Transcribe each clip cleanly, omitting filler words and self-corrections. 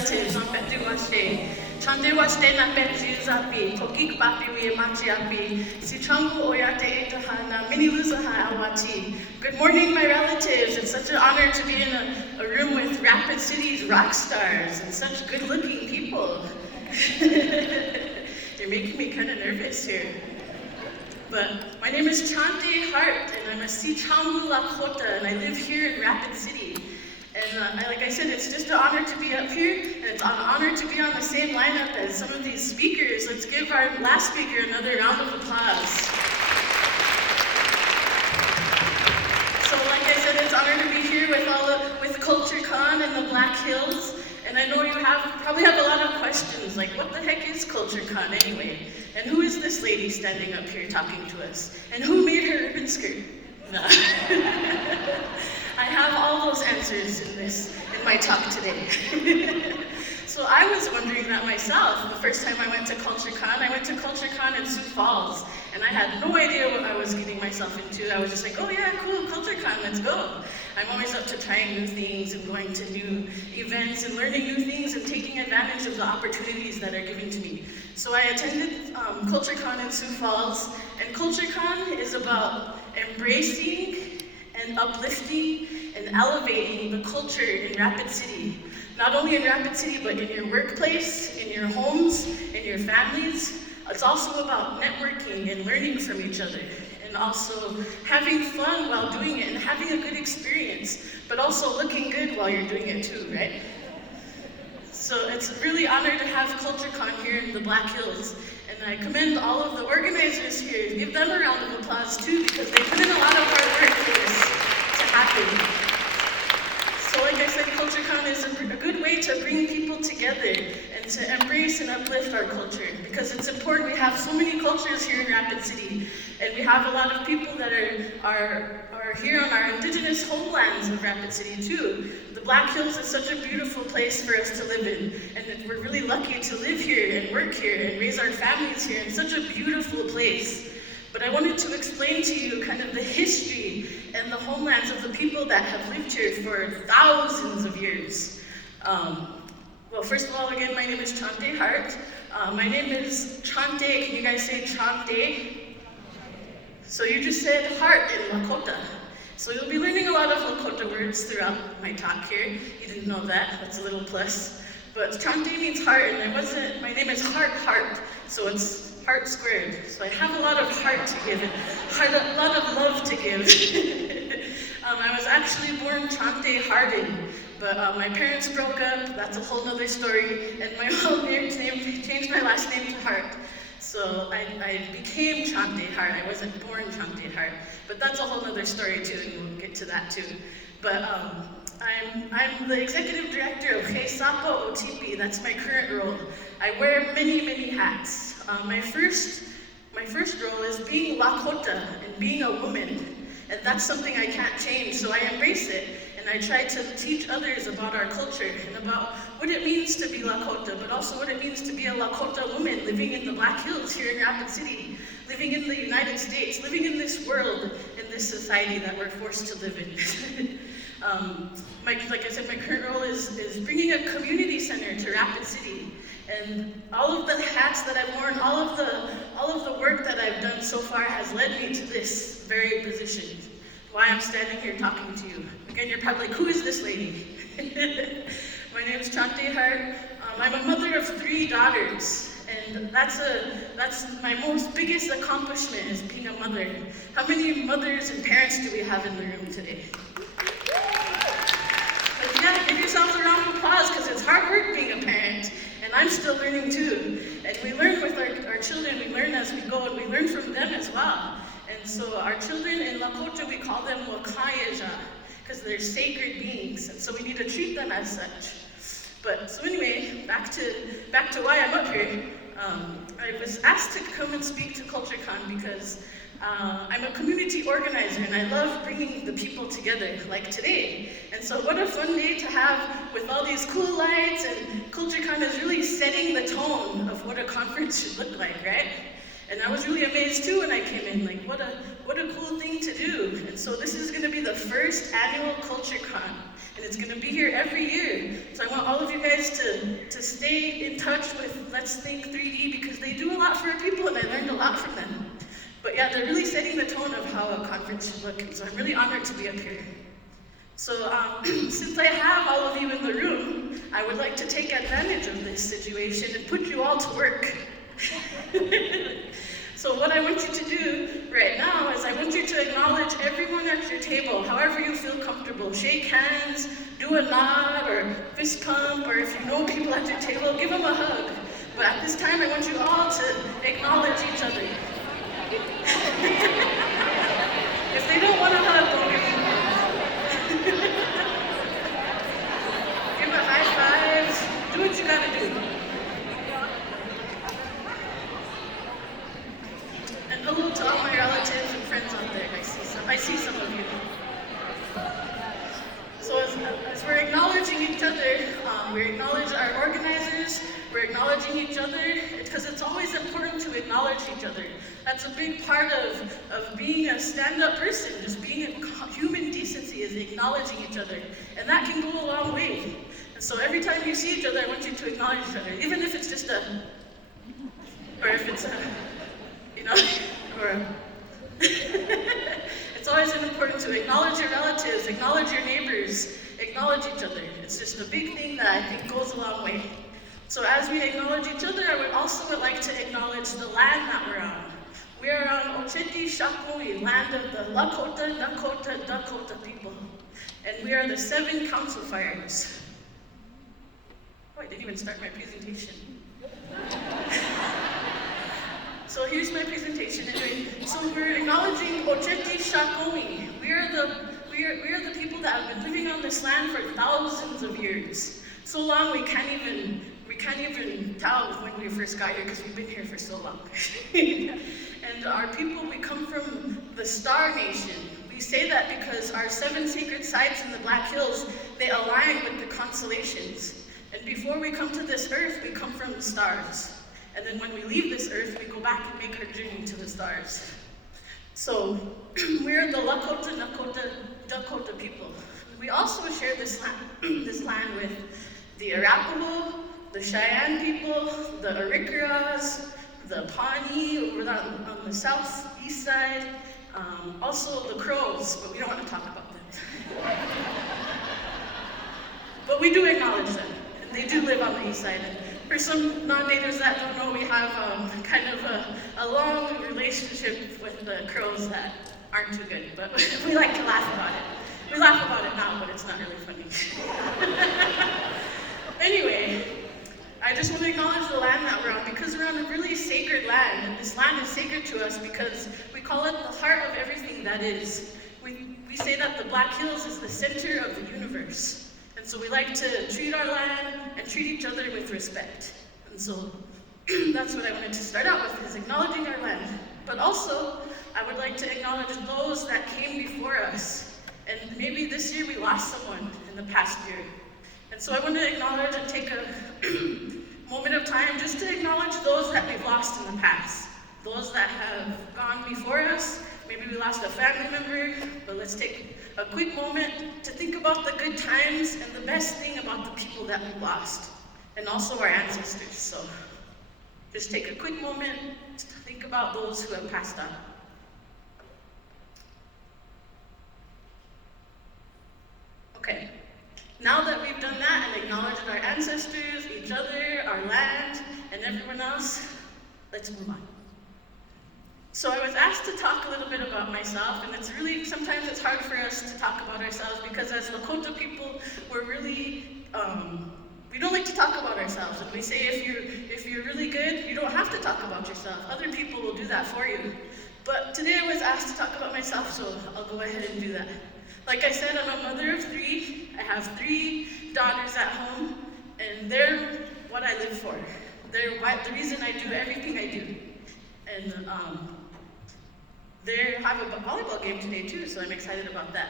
relatives, on Betu Washe. Chande Washe na Betu Zapi, Tokik Papi we Machi Api, Sichangu Oyate Etahana, Mini Luzaha Awati. Good morning, my relatives. It's such an honor to be in a room with Rapid City's rock stars and such good-looking people. You're making me kind of nervous here. But my name is Cante Heart, and I'm a Sichangu Lakota, and I live here in Rapid City. And like I said, it's just an honor to be up here, and it's an honor to be on the same lineup as some of these speakers. Let's give our last speaker another round of applause. So like I said, it's an honor to be here with CultureCon and the Black Hills. And I know you probably have a lot of questions, like what the heck is CultureCon anyway? And who is this lady standing up here talking to us? And who made her ribbon skirt? No. I have all those answers in my talk today. So I was wondering that myself. The first time I went to CultureCon in Sioux Falls, and I had no idea what I was getting myself into. I was just like, oh yeah, cool, CultureCon, let's go. I'm always up to trying new things and going to new events and learning new things and taking advantage of the opportunities that are given to me. So I attended CultureCon in Sioux Falls, and CultureCon is about embracing and uplifting and elevating the culture in Rapid City. Not only in Rapid City, but in your workplace, in your homes, in your families. It's also about networking and learning from each other, and also having fun while doing it and having a good experience, but also looking good while you're doing it too, right? So it's a really honor to have CultureCon here in the Black Hills, and I commend all of the organizers here. Give them a round of applause too, because they put in a lot of hard work for this to happen. So like I said, CultureCon is a good way to bring people together and to embrace and uplift our culture, because it's important. We have so many cultures here in Rapid City, and we have a lot of people that are here on our indigenous homelands of Rapid City too. The Black Hills is such a beautiful place for us to live in, and we're really lucky to live here and work here and raise our families here in such a beautiful place. But I wanted to explain to you kind of the history and the homelands of the people that have lived here for thousands of years. Well, first of all, again, my name is Cante Heart. My name is Cante. Can you guys say Cante? So you just said heart in Lakota. So you'll be learning a lot of Lakota words throughout my talk here. You didn't know that, that's a little plus. But Cante means heart, and my name is Heart, so it's heart squared. So I have a lot of heart to give, and a lot of love to give. I was actually born Cante Harden, but my parents broke up. That's a whole nother story, and my mom changed my last name to Hart. So I became Cante Heart. I wasn't born Cante Heart, but that's a whole other story too, and we'll get to that too. But I'm the executive director of He Sapo OTP. That's my current role. I wear many, many hats. My first role is being Lakota and being a woman, and that's something I can't change. So I embrace it, and I try to teach others about our culture and about what it means to be Lakota, but also what it means to be a Lakota woman living in the Black Hills here in Rapid City, living in the United States, living in this world, in this society that we're forced to live in. Like I said, my current role is bringing a community center to Rapid City, and all of the hats that I've worn, all of the work that I've done so far has led me to this very position. Why I'm standing here talking to you. Again, you're probably like, who is this lady? My name is Cante Heart. I'm a mother of 3 daughters, and that's my biggest accomplishment, is being a mother. How many mothers and parents do we have in the room today? But yeah, give yourselves a round of applause, because it's hard work being a parent, and I'm still learning too. And we learn with our children, we learn as we go, and we learn from them as well. And so our children in Lakota, we call them Wakayaja, because they're sacred beings, and so we need to treat them as such. But so anyway, back to why I'm up here. I was asked to come and speak to CultureCon because I'm a community organizer, and I love bringing the people together, like today. And so what a fun day to have with all these cool lights, and CultureCon is really setting the tone of what a conference should look like, right? And I was really amazed too when I came in, like what a cool thing to do. And so this is gonna be the first annual CultureCon, and it's gonna be here every year. So I want all of you guys to stay in touch with Let's Think 3D, because they do a lot for our people and I learned a lot from them. But yeah, they're really setting the tone of how a conference should look, and so I'm really honored to be up here. So since I have all of you in the room, I would like to take advantage of this situation and put you all to work. So what I want you to do right now is I want you to acknowledge everyone at your table, however you feel comfortable. Shake hands, do a nod, or fist pump, or if you know people at your table, give them a hug. But at this time, I want you all to acknowledge each other. If they don't want a hug, don't give them a hug. Give a high five, do what you gotta do. And hello to all my relatives and friends out there. I see some of you. So as we're acknowledging each other, we acknowledge our organizers, we're acknowledging each other, because it's always important to acknowledge each other. That's a big part of being a stand-up person, just being a human decency is acknowledging each other. And that can go a long way. And so every time you see each other, I want you to acknowledge each other, even if it's just a, or if it's a, you know, or it's always important to acknowledge your relatives, acknowledge your neighbors, acknowledge each other. It's just a big thing that I think goes a long way. So as we acknowledge each other, I would also like to acknowledge the land that we're on. We are on Ocheti Shakoi, land of the Lakota, Dakota people. And we are the 7 council fires. Oh, I didn't even start my presentation. So here's my presentation anyway. So we're acknowledging Ocheti Shakoi. We are the people that have been living on this land for thousands of years. So long we can't even tell when we first got here because we've been here for so long. And our people, we come from the Star Nation. We say that because our 7 sacred sites in the Black Hills, they align with the constellations. And before we come to this earth, we come from the stars. And then when we leave this earth, we go back and make our journey to the stars. So we're the Lakota, Dakota people. We also share this land with the Arapaho, the Cheyenne people, the Arikaras, the Pawnee over on the southeast side, also the Crows, but we don't want to talk about them. But we do acknowledge them, and they do live on the east side. And for some non-natives that don't know, we have kind of a long relationship with the Crows that aren't too good, but we like to laugh about it. We laugh about it now, but it's not really funny. Anyway, I just want to acknowledge the land that we're on, because we're on a really sacred land, and this land is sacred to us because we call it the heart of everything that is. We say that the Black Hills is the center of the universe. And so we like to treat our land and treat each other with respect. And so that's what I wanted to start out with, is acknowledging our land. But also, I would like to acknowledge those that came before us. And maybe this year we lost someone in the past year. And so I want to acknowledge and take a moment of time just to acknowledge those that we've lost in the past. Those that have gone before us. Maybe we lost a family member, but let's take a quick moment to think about the good times and the best thing about the people that we lost, and also our ancestors. So just take a quick moment to think about those who have passed on. Okay, now that we've done that and acknowledged our ancestors, each other, our land, and everyone else, let's move on. So I was asked to talk a little bit about myself, and it's really, sometimes it's hard for us to talk about ourselves because as Lakota people, we're really, we don't like to talk about ourselves. And we say if you're really good, you don't have to talk about yourself. Other people will do that for you. But today I was asked to talk about myself, so I'll go ahead and do that. Like I said, I'm a mother of 3. I have 3 daughters at home, and they're what I live for. They're the reason I do everything I do. And they have a volleyball game today too, so I'm excited about that.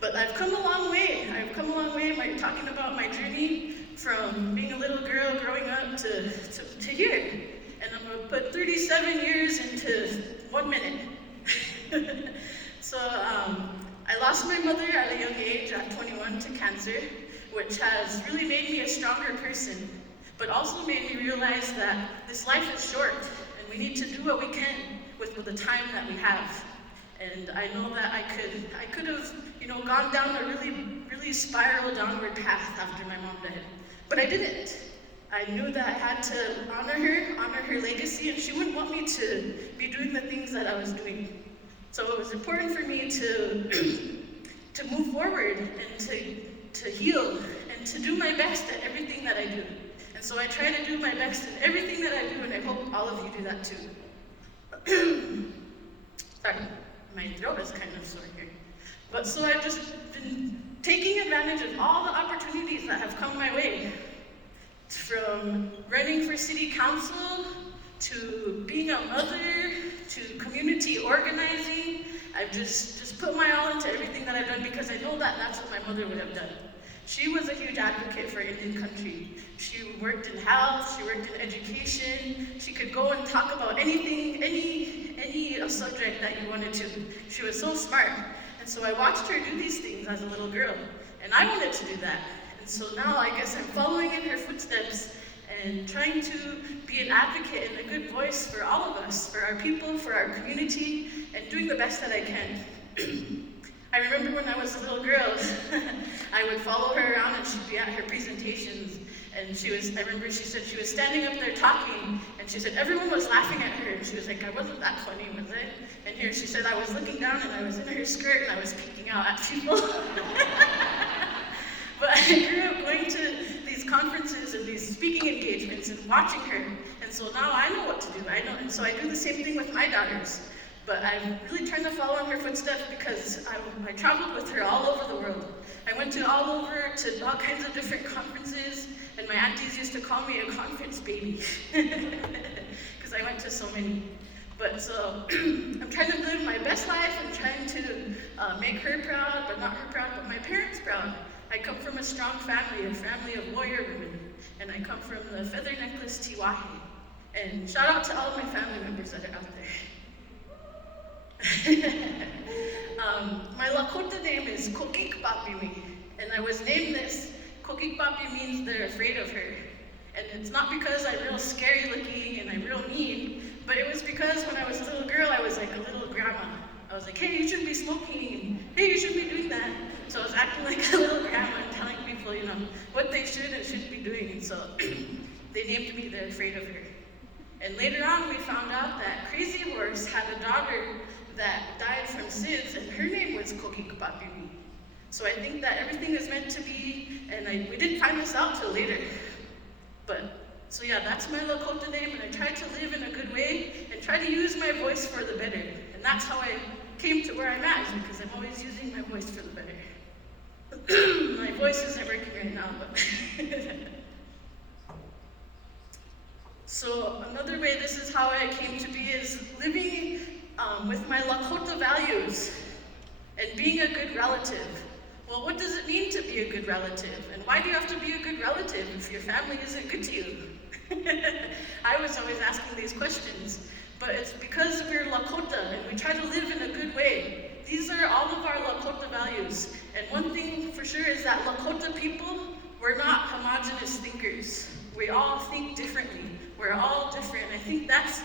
But I've come a long way. I've come a long way by talking about my journey from being a little girl growing up to here. And I'm put 37 years into 1 minute. So I lost my mother at a young age, at 21, to cancer, which has really made me a stronger person, but also made me realize that this life is short, and we need to do what we can with the time that we have. And I know that I could have, gone down a really spiral downward path after my mom died, but I didn't. I knew that I had to honor her legacy, and she wouldn't want me to be doing the things that I was doing. So it was important for me to move forward and to heal and to do my best at everything that I do. And so I try to do my best in everything that I do, and I hope all of you do that too. Sorry, my throat is kind of sore here. But so I've just been taking advantage of all the opportunities that have come my way. From running for city council, to being a mother, to community organizing. I've just put my all into everything that I've done because I know that that's what my mother would have done. She was a huge advocate for Indian country. She worked in health, she worked in education. She could go and talk about anything, any subject that you wanted to. She was so smart. And so I watched her do these things as a little girl, and I wanted to do that. And so now I guess I'm following in her footsteps and trying to be an advocate and a good voice for all of us, for our people, for our community, and doing the best that I can. I remember when I was a little girl, I would follow her around and she'd be at her presentations, and I remember she said she was standing up there talking, and she said everyone was laughing at her, and she was like, I wasn't that funny, was I? And here she said I was looking down and I was in her skirt and I was peeking out at people. But I grew up going to these conferences and these speaking engagements and watching her, and so now I know what to do. And so I do the same thing with my daughters. But I'm really trying to follow in her footsteps because I traveled with her all over the world. I went all over to all kinds of different conferences, and my aunties used to call me a conference baby because I went to so many. But so I'm trying to live my best life and trying to make her proud, but not her proud, but my parents proud. I come from a strong family, a family of warrior women, and I come from the Feather Necklace Tiwahe. And shout out to all of my family members that are out there. My Lakota name is Kokikpapimi, and I was named this. Kokikpapi means they're afraid of her. And it's not because I'm real scary looking and I'm real mean, but it was because when I was a little girl, I was like a little grandma. I was like, hey, you shouldn't be smoking, and hey, you shouldn't be doing that. So I was acting like a little grandma and telling people, what they should and shouldn't be doing. And so they named me They're Afraid of Her. And later on, we found out that Crazy Horse had a daughter that died from SIDS, and her name was Kokikpapimi. So I think that everything is meant to be, and we didn't find this out till later. So yeah, that's my Lakota name, and I try to live in a good way and try to use my voice for the better. And that's how I came to where I'm at, because I'm always using my voice for the better. My voice isn't working right now, but so another way this is how I came to be is living with my Lakota values and being a good relative. Well, what does it mean to be a good relative? And why do you have to be a good relative if your family isn't good to you? I was always asking these questions, but it's because we're Lakota and we try to live in a good way. These are all of our Lakota values. And one thing for sure is that Lakota people, we're not homogenous thinkers. We all think differently. We're all different. I think that's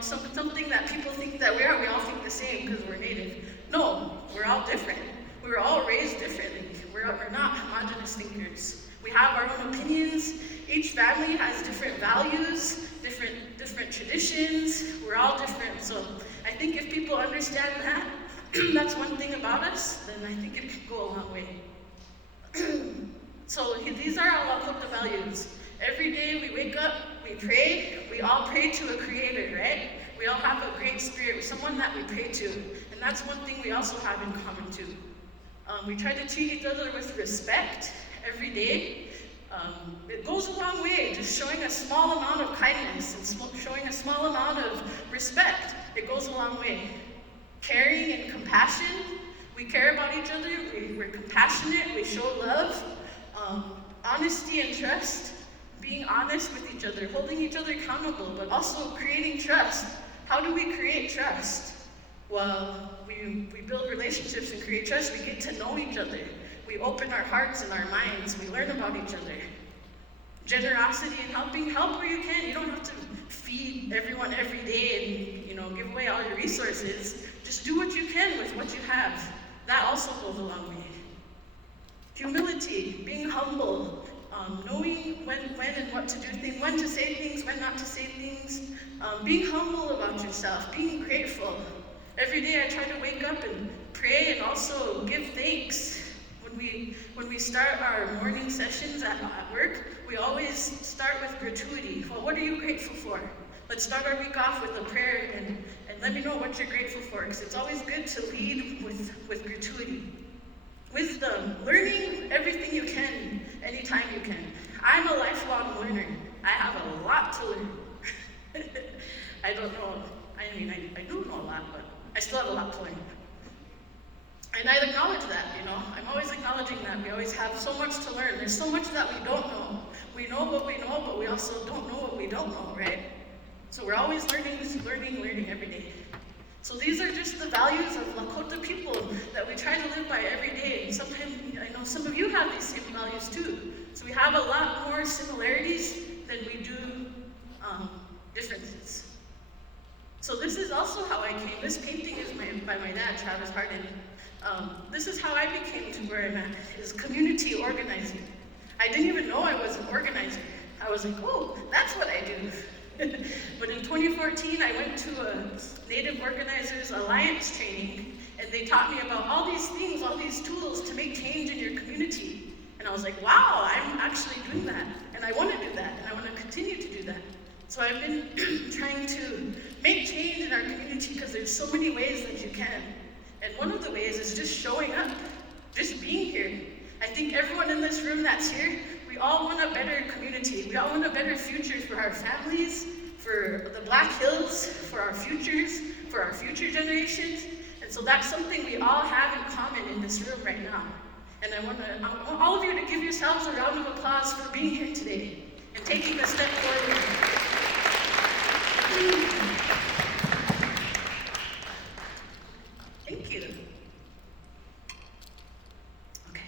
something that people think that we are. We all think the same because we're Native. No, we're all different. We were all raised differently. We're not homogenous thinkers. We have our own opinions. Each family has different values, different traditions. We're all different. So I think if people understand that, that's one thing about us, then I think it could go a long way. So these are our Lakota values. Every day we wake up, we pray. We all pray to a creator, right? We all have a great spirit, someone that we pray to. And that's one thing we also have in common too. We try to treat each other with respect every day. It goes a long way, just showing a small amount of kindness and showing a small amount of respect. It goes a long way. Caring and compassion. We care about each other. We're compassionate. We show love. Honesty and trust. being honest with each other, holding each other accountable, but also creating trust. How do we create trust? Well, we build relationships and create trust. We get to know each other. We open our hearts and our minds. We learn about each other. Generosity and helping, help where you can. You don't have to feed everyone every day and give away all your resources. Just do what you can with what you have. That also goes a long way. Humility, being humble, knowing when and what to do things, when to say things, when not to say things, being humble about yourself, being grateful. Every day I try to wake up and pray and also give thanks. When we start our morning sessions at work, we always start with gratuity. Well, what are you grateful for? Let's start our week off with a prayer and let me know what you're grateful for, because it's always good to lead with gratuity. Wisdom, learning everything you can, anytime you can. I'm a lifelong learner. I have a lot to learn. I don't know, I do know a lot, but I still have a lot to learn. And I acknowledge that, I'm always acknowledging that. We always have so much to learn. There's so much that we don't know. We know what we know, but we also don't know what we don't know, right? So we're always learning every day. So these are just the values of Lakota people that we try to live by every day. And sometimes, I know some of you have these same values too. So we have a lot more similarities than we do differences. So this is also how I came. This painting is by my dad, Travis Harden. This is how I became to where I'm at, is community organizing. I didn't even know I was an organizer. I was like, oh, that's what I do. But in 2014, I went to a Native Organizers Alliance training, and they taught me about all these things, all these tools to make change in your community. And I was like, wow, I'm actually doing that. And I want to do that, and I want to continue to do that. So I've been trying to make change in our community because there's so many ways that you can. And one of the ways is just showing up, just being here. I think everyone in this room that's here, we all want a better community. We all want a better future for our families, for the Black Hills, for our futures, for our future generations. And so that's something we all have in common in this room right now. And I want all of you to give yourselves a round of applause for being here today and taking a step forward. Thank you. Okay.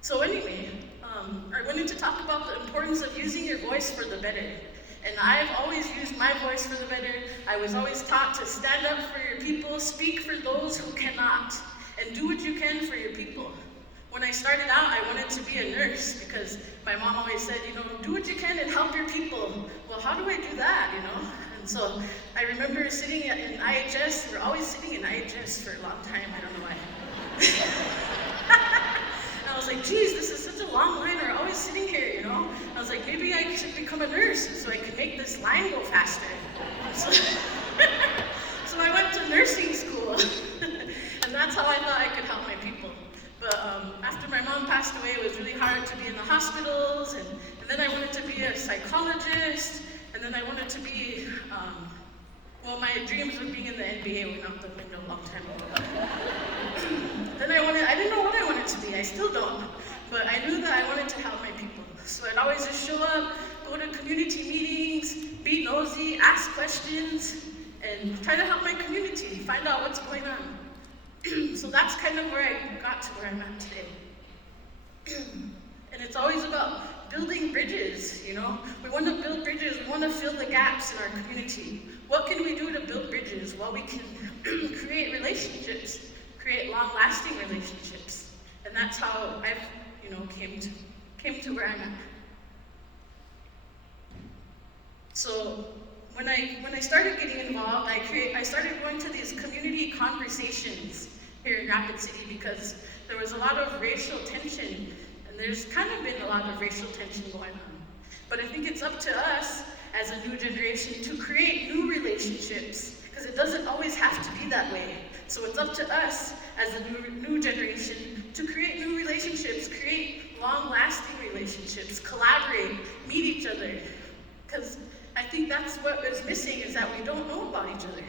So anyway, I wanted to talk about the importance of using your voice for the better. And I've always used my voice for the better. I was always taught to stand up for your people, speak for those who cannot, and do what you can for your people. When I started out, I wanted to be a nurse because my mom always said, do what you can and help your people. Well, how do I do that, And so I remember sitting in IHS. We're always sitting in IHS for a long time. I don't know why. And I was like, geez, this is such a long line. We're always sitting here, I was like, maybe I should become a nurse so I can make this line go faster. So I went to nursing school. And that's how I thought I could help my people. But after my mom passed away, it was really hard to be in the hospitals, and then I wanted to be a psychologist, and then I wanted to be, my dreams of being in the NBA went out the window a long time ago. Then I didn't know what I wanted to be, I still don't, but I knew that I wanted to help my people. So I'd always just show up, go to community meetings, be nosy, ask questions, and try to help my community, find out what's going on. So that's kind of where I got to where I'm at today. And it's always about building bridges, We want to build bridges, we want to fill the gaps in our community. What can we do to build bridges? Well, we can create relationships, create long-lasting relationships. And that's how I've, came to where I'm at. So when I started getting involved, I started going to these community conversations here in Rapid City because there was a lot of racial tension, and there's kind of been a lot of racial tension going on. But I think it's up to us as a new generation to create new relationships, because it doesn't always have to be that way. So it's up to us as a new generation to create new relationships, create long-lasting relationships, collaborate, meet each other. Because I think that's what is missing, is that we don't know about each other.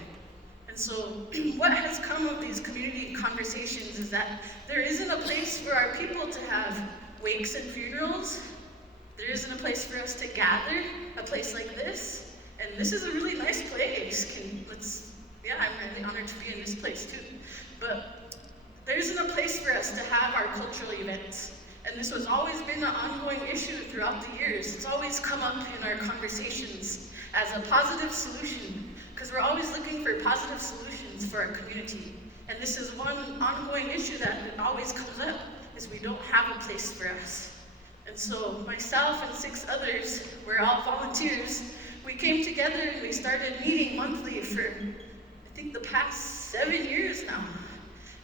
And so what has come of these community conversations is that there isn't a place for our people to have wakes and funerals. There isn't a place for us to gather, a place like this, and this is a really nice place. I'm really honored to be in this place too. But there isn't a place for us to have our cultural events. And this has always been an ongoing issue throughout the years. It's always come up in our conversations as a positive solution, because we're always looking for positive solutions for our community. And this is one ongoing issue that always comes up, is we don't have a place for us. And so myself and 6 others, we're all volunteers, we came together and we started meeting monthly for, I think, the past 7 years now.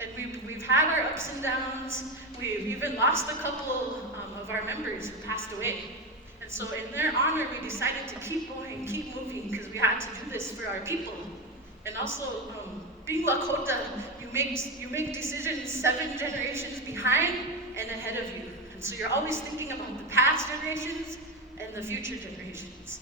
And we've had our ups and downs. We've even lost a couple of our members who passed away. And so in their honor, we decided to keep going, keep moving, because we had to do this for our people. And also, being Lakota, you make decisions 7 generations behind and ahead of you. And so you're always thinking about the past generations and the future generations.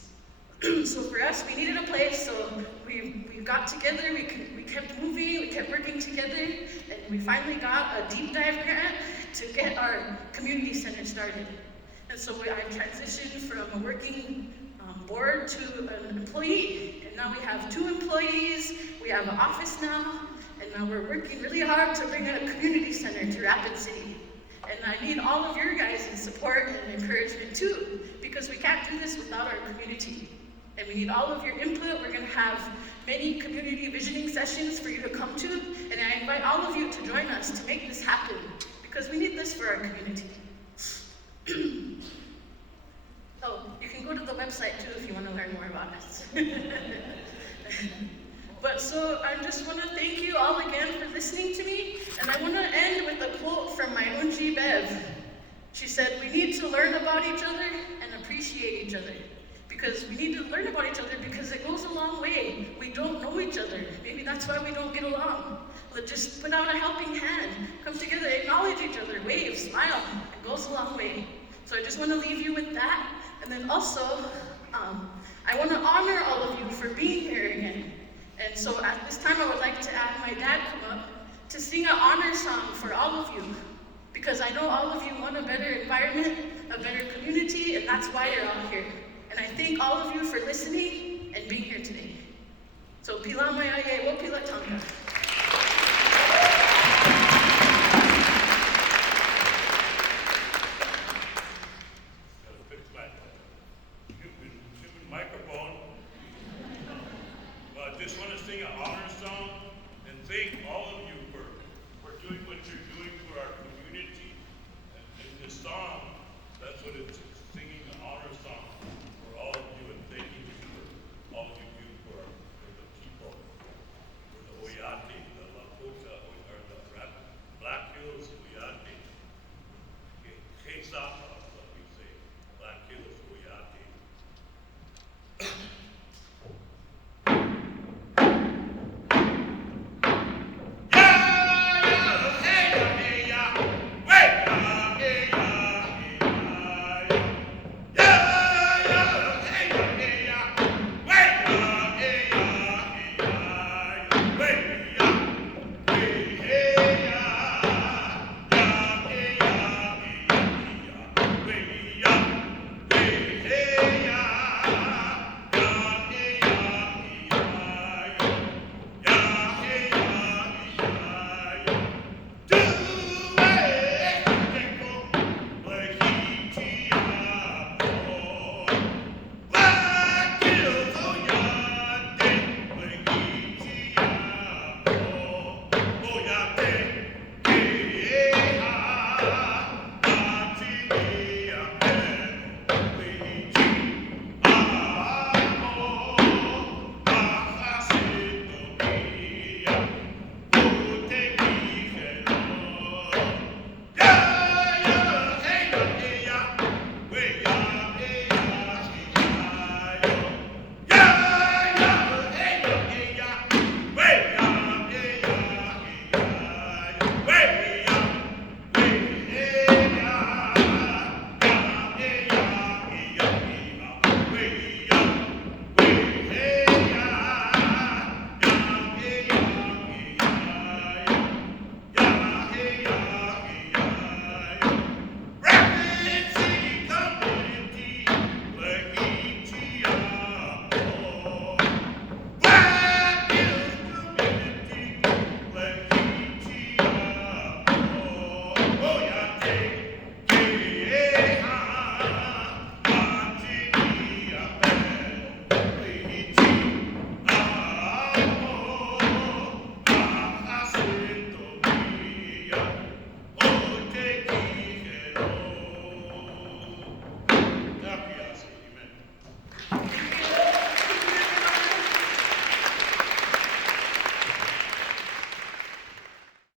So for us, we needed a place, so we got together, we kept moving, we kept working together, and we finally got a deep dive grant to get our community center started. And so I transitioned from a working board to an employee, and now we have 2 employees, we have an office now, and now we're working really hard to bring a community center to Rapid City. And I need all of your guys' support and encouragement too, because we can't do this without our community. And we need all of your input. We're gonna have many community visioning sessions for you to come to, and I invite all of you to join us to make this happen, because we need this for our community. Oh, you can go to the website too if you want to learn more about us. But so I just want to thank you all again for listening to me, and I want to end with a quote from my Unji Bev. She said, "We need to learn about each other and appreciate each other." Because we need to learn about each other, because it goes a long way. We don't know each other. Maybe that's why we don't get along. Let's just put out a helping hand, come together, acknowledge each other, wave, smile. It goes a long way. So I just want to leave you with that. And then also, I want to honor all of you for being here again. And so at this time, I would like to have my dad come up to sing an honor song for all of you. Because I know all of you want a better environment, a better community, and that's why you're all here. And I thank all of you for listening and being here today. So, pila mai aye, wo pila tanga. Microphone. Well, I just want to sing an honor song and thank all of